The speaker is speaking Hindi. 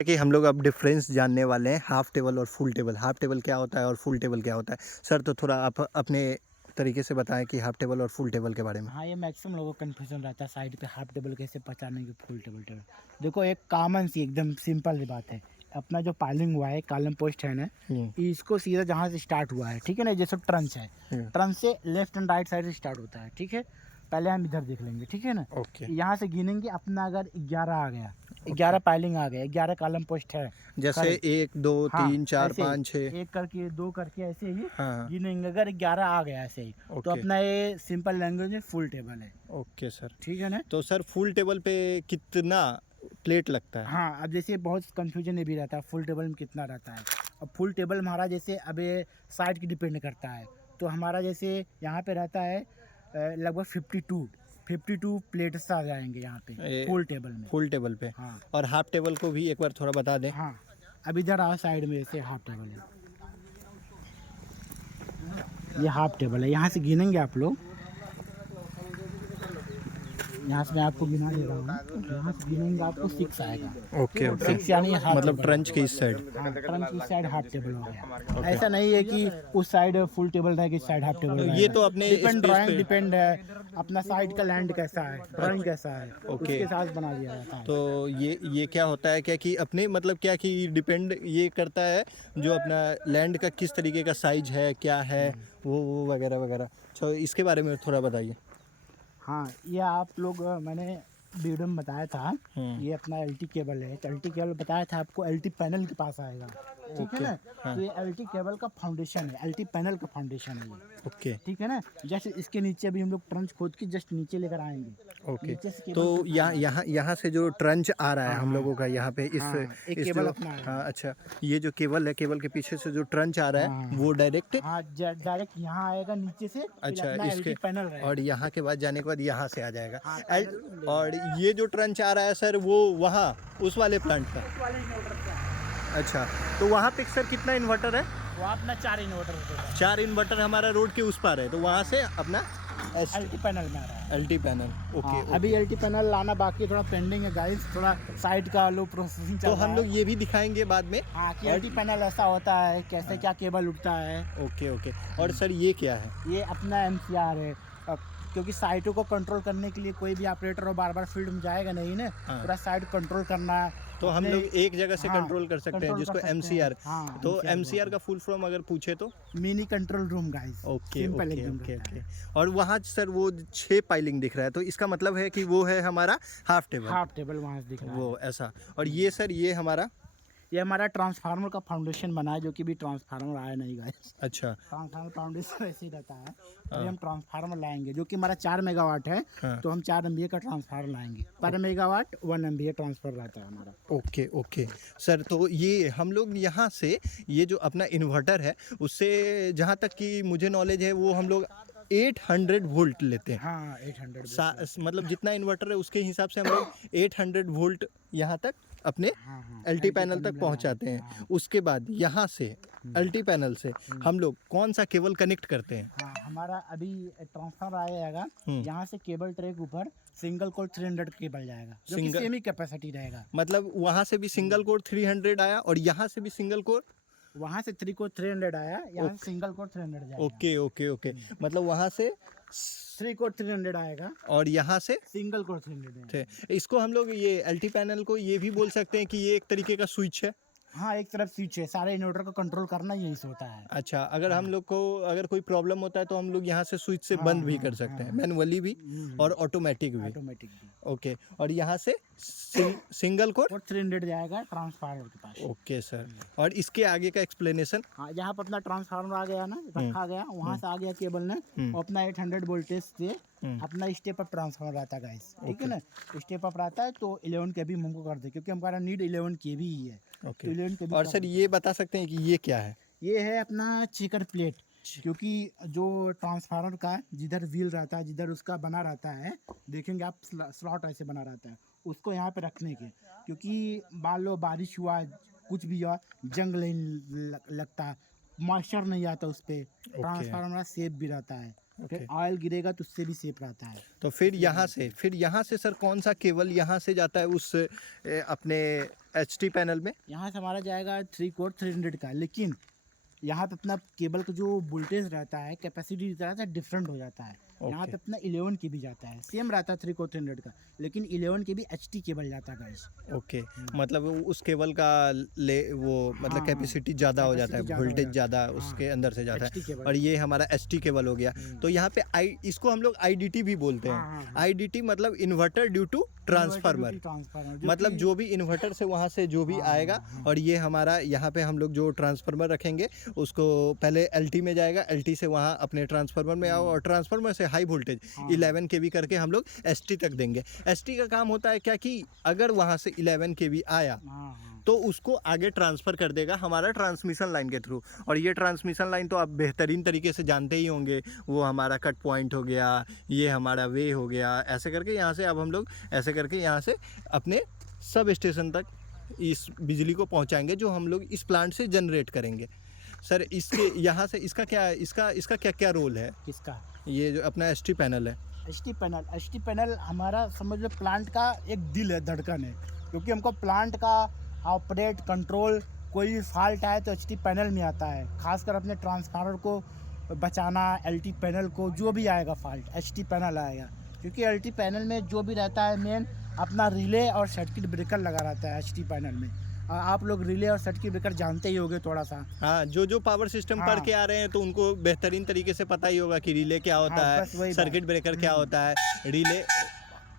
कि हम लोग अब डिफरेंस जानने वाले हैं हाफ टेबल और फुल टेबल। हाफ टेबल क्या होता है और फुल टेबल क्या होता है? सर तो थोड़ा आप अपने तरीके से बताएं कि हाफ टेबल और फुल टेबल के बारे में। हाँ, ये मैक्सिमम लोगों को कन्फ्यूजन रहता है साइड पे हाफ टेबल कैसे पहचानें कि फुल टेबल टेबल। देखो, एक कॉमन सी एकदम सिंपल सी बात है। अपना जो पाइलिंग हुआ है, कॉलम पोस्ट है ना, हम्म, इसको सीधा जहाँ से स्टार्ट हुआ है, ठीक है ना, जैसे ट्रंच है, हम्म, ट्रंच से लेफ्ट एंड राइट साइड से स्टार्ट होता है, ठीक है। पहले हम इधर देख लेंगे, ठीक है ना। ओके। यहाँ से गिनेंगे, अपना अगर 11 आ गया, ओके, 11 पाइलिंग आ गया, 11 कॉलम पोस्ट है जैसे खड़े। 1 2 3 4 5 6। एक करके, दो करके, ऐसे ही हाँ। गिनेंगे। अगर 11 आ गया ऐसे ही, तो ओके। अपना ये सिंपल लैंग्वेज में फुल टेबल है। Okay sir. ठीक है ना। तो सर फुल टेबल पे कितना प्लेट लगता है? हाँ, अब जैसे बहुत कंफ्यूजन ये भी रहता है फुल टेबल में कितना रहता है। अब फुल टेबल हमारा जैसे अब ये साइड की डिपेंड करता है। तो हमारा जैसे यहाँ पे रहता है लगभग 52 प्लेट्स आ जाएंगे यहाँ पे फुल टेबल में। फुल टेबल पे। हाँ और हाफ टेबल को भी एक बार थोड़ा बता दें। हाँ। अब इधर आओ, साइड में जैसे हाफ टेबल है, ये हाफ टेबल है। यहाँ से गिनेंगे आप लोग, यहाँ से मैं आपको गिना दे रहा हूँ, यहाँ से गिनेंगे आपको 6 आएगा। Okay okay. 6 यानी हाफ मतलब टेबल। ट्रंच के इस साइड। हाँ, ट्रंक इस साइड हाफ टेबल हो गया। ऐसा नहीं है कि उस साइड फुल टेबल रहेगा, इस साइड हाफ टेबल रहेगा। ये तो अपने डिपेंड, स्पेस ड्राइंग पे। डिपेंड है, अपना साइड का लैंड कैसा है, ड्राइंग कैसा है, ओके। उसके साथ बना दिया जाता है। तो ये क्या होता है क्या कि अपने मतलब क्या कि डिपेंड ये करता है जो अपना लैंड का किस तरीके का साइज है, क्या है, वो वगैरह वगैरह। तो इसके बारे में थोड़ा बताइए। हाँ, ये आप लोग मैंने वीडियो में बताया था। हम्म। ये अपना एलटी केबल है, एलटी केबल बताया था आपको, एलटी पैनल के पास आएगा, ठीक है ओके। ना। हाँ। तो ये एलटी केबल का फाउंडेशन है, एलटी पैनल का फाउंडेशन है ये, ओके। ठीक है ना। जैसे इसके नीचे भी हम लोग ट्रंच खोद के जस्ट नीचे लेकर आएंगे, ओके। नीचे से तो केबल को यहाँ उठाएंगे। यहाँ यहाँ से जो ट्रंच आ रहा है हाँ हम हाँ लोगों का यहाँ पे हाँ, एक इस केबल जो। अपना हाँ आएगा। अच्छा। ये जो केबल है, केबल के पीछे से जो ट्रंच आ रहा है हाँ वो डायरेक्ट। हाँ, डायरेक्ट यहाँ आएगा नीचे से, फिर अच्छा, अपना इसके एलटी पैनल और रहेगा। यहाँ के बाद जाने के बाद यहाँ से आ जाएगा। हाँ, एल पैनल ले और जाएगा। ये जो ट्रंच आ रहा है सर वो वहाँ उस वाले प्लांट का। उस वाले इन्वर्टर से आएगा। अच्छा। तो वहाँ पे सर कितना इन्वर्टर है? वो अपना 4 इन्वर्टर होगा। 4 इन्वर्टर हमारा रोड के उस पार है, तो वहाँ से अपना एलटी पैनल में आ रहा है। LT panel. ओके हाँ, ओके। अभी एलटी पैनल लाना बाकी है, थोड़ा पेंडिंग है गाइस, थोड़ा साइड का लो प्रोसेसिंग चल तो रहा हम है। लोग ये भी दिखाएंगे बाद में। हाँ, कि और एलटी पैनल ऐसा होता है, कैसे क्या केबल उठता है। Okay okay. और सर ये क्या है? ये अपना एमसीआर है। क्योंकि साइटों को कंट्रोल करने के लिए कोई भी ऑपरेटर हो बार बार फील्ड में जाएगा नहीं ना, हाँ। पूरा साइड कंट्रोल करना है। तो हम अपने- लोग एक जगह से हाँ, कंट्रोल कर सकते हैं कंट्रोल कर जिसको सकते हैं। एमसीआर। हाँ, तो MCR एमसीआर बोलते का फुल फॉर्म अगर पूछे तो? हैं। Mini control room guys. Okay simple okay एकदम ओके रहता ओके। है। और वहाँ सर वो 6 पाइलिंग दिख रहा है, तो इसका मतलब है कि वो है हमारा हाफ टेबल। हाफ टेबल वहाँ से दिख रहा है। वो ऐसा। और ये सर ये हमारा। ये हमारा ट्रांसफार्मर का फाउंडेशन बना है, जो कि भी ट्रांसफार्मर आया नहीं गाइस। अच्छा। ट्रांसफार्मर फाउंडेशन ऐसे ही रहता है। हाँ। अभी हम ट्रांसफार्मर लाएंगे जो कि हमारा 4 मेगावाट है। हाँ। तो हम 4 एमबीए का ट्रांसफार्मर लाएंगे, पर मेगावाट 1 एमबीए ट्रांसफर रहता है हमारा। Okay okay. सर तो ये हम लोग यहाँ से ये जो अपना इन्वर्टर है उससे जहाँ तक कि मुझे नॉलेज है वो हम लोग 800 वोल्ट लेते हैं। हाँ, 800 मतलब जितना इन्वर्टर है उसके हिसाब से हम लोग 800 वोल्ट यहाँ तक अपने हाँ हाँ, एलटी पैनल तक लगा पहुँचाते है। हैं। हाँ उसके बाद यहाँ से एलटी पैनल से हम लोग कौन सा केबल कनेक्ट करते हैं? हाँ, हमारा अभी ट्रांसफर आ जाएगा। हम्म। यहाँ से केबल ट्रे के ऊपर सिंगल कोर 300 केबल जाएगा, जो कि सिंगल- सेमी कैपेसिटी रहेगा। मतलब वहाँ से भी सिंगल कोर 300 आया और यहाँ से भी सिंगल कोर। वहाँ से 3 कोर 300 आया, यहाँ से सिंगल कोर 300 जाएगा। Okay okay okay. मतलब वहाँ से 3 कोर 300 आएगा, और यहाँ से सिंगल कोर 300 है। थे। इसको हम लोग ये एलटी पैनल को ये भी बोल सकते हैं कि ये एक तरीके का स्विच है। हाँ, एक तरफ स्विच है, सारे इन्वर्टर को कंट्रोल करना यही से होता है। अच्छा, अगर हम लोग को अगर कोई प्रॉब्लम होता है तो हम लोग यहाँ से स्विच से हाँ, बंद भी हाँ, कर सकते हैं, हाँ। मैनुअली भी और ऑटोमेटिक भी। ऑटोमेटिक भी। ओके। और यहाँ से सिंगल कोर। और 300 जाएगा ट्रांसफार्मर के पास। Okay sir. और इसके आगे का एक्सप्लेनेशन। हाँ, जहाँ पर अपना ट्रांसफार्मर आ गया ना, रखा गया, वहाँ से आ गया केबल ने, और अपना 800 वोल्टेज से अपना स्टेप अप ट्रांसफार्मर रहता है गाइस, ठीक है ना। स्टेप अप रहता है तो 11 के भी हमको कर दे, क्योंकि हमारा नीड 11 के भी ही है। ओके। तो 11 kV और का सर ये बता सकते हैं कि ये क्या है? ये है अपना चेकर प्लेट। क्योंकि जो ट्रांसफार्मर का जिधर व्हील रहता है, जिधर उसका बना रहता है, देखेंगे आप स्लॉट ऐसे बना रहता है, उसको यहाँ पे रखने के, क्योंकि मान लो बारिश हुआ, कुछ भी हुआ, जंग नहीं लगता, मॉइस्चर नहीं आता उस पर, ट्रांसफार्मर सेफ भी रहता है। फिर ऑयल गिरेगा तो उससे भी सेफ रहता है। तो फिर यहाँ से सर कौन सा केबल यहाँ से जाता है उस अपने HT पैनल में? यहाँ से हमारा जाएगा 3 कोर 300 का, लेकिन यहाँ पे अपना केबल का जो वोल्टेज रहता है, कैपेसिटी रहता है, डिफरेंट हो जाता है। यहाँ पे अपना 11 के भी जाता है, सेम रहता है 3 कोर 300 का, लेकिन 11 के भी HT केबल जाता है गाइस। ओके, मतलब उस केबल का मतलब कैपेसिटी ज़्यादा हो जाता है, वोल्टेज ज़्यादा उसके अंदर से जाता है, और ये हमारा HT केबल हो गया। तो यहाँ पे इसको हम लोग IDT भी बोलते हैं। IDT मतलब इन्वर्टर ड्यू टू ट्रांसफार्मर, मतलब जो भी इन्वर्टर से वहाँ से जो भी आएगा, और ये हमारा यहाँ पे हम लोग जो ट्रांसफार्मर रखेंगे उसको पहले LT में जाएगा, LT से वहाँ अपने ट्रांसफार्मर में आओ, और ट्रांसफार्मर से हाई वोल्टेज 11 kV करके हम लोग ST तक देंगे। ST का काम होता है क्या कि अगर वहाँ से 11 kV आया तो उसको आगे ट्रांसफ़र कर देगा हमारा ट्रांसमिशन लाइन के थ्रू। और ये ट्रांसमिशन लाइन तो आप बेहतरीन तरीके से जानते ही होंगे, वो हमारा कट पॉइंट हो गया, ये हमारा वे हो गया, ऐसे करके यहाँ से अब हम लोग ऐसे करके यहाँ से अपने सब स्टेशन तक इस बिजली को पहुँचाएंगे जो हम लोग इस प्लांट से जनरेट करेंगे। सर इसके यहाँ से इसका क्या क्या रोल है? किसका? ये जो अपना ST पैनल है। HT पैनल हमारा समझ लो प्लांट का एक दिल है, धड़कन है, क्योंकि हमको प्लांट का ऑपरेट कंट्रोल, कोई भी फॉल्ट आए तो HT पैनल में आता है। खासकर अपने ट्रांसफार्मर को बचाना, LT पैनल को जो भी आएगा फॉल्ट HT पैनल आएगा, क्योंकि LT पैनल में जो भी रहता है मेन अपना रिले और सर्किट ब्रेकर लगा रहता है HT पैनल में। आप लोग रिले और सर्किट ब्रेकर जानते ही होंगे थोड़ा सा। हाँ, जो पावर सिस्टम पढ़ के आ रहे हैं तो उनको बेहतरीन तरीके से पता ही होगा कि रिले क्या होता है, सर्किट ब्रेकर क्या होता है। रिले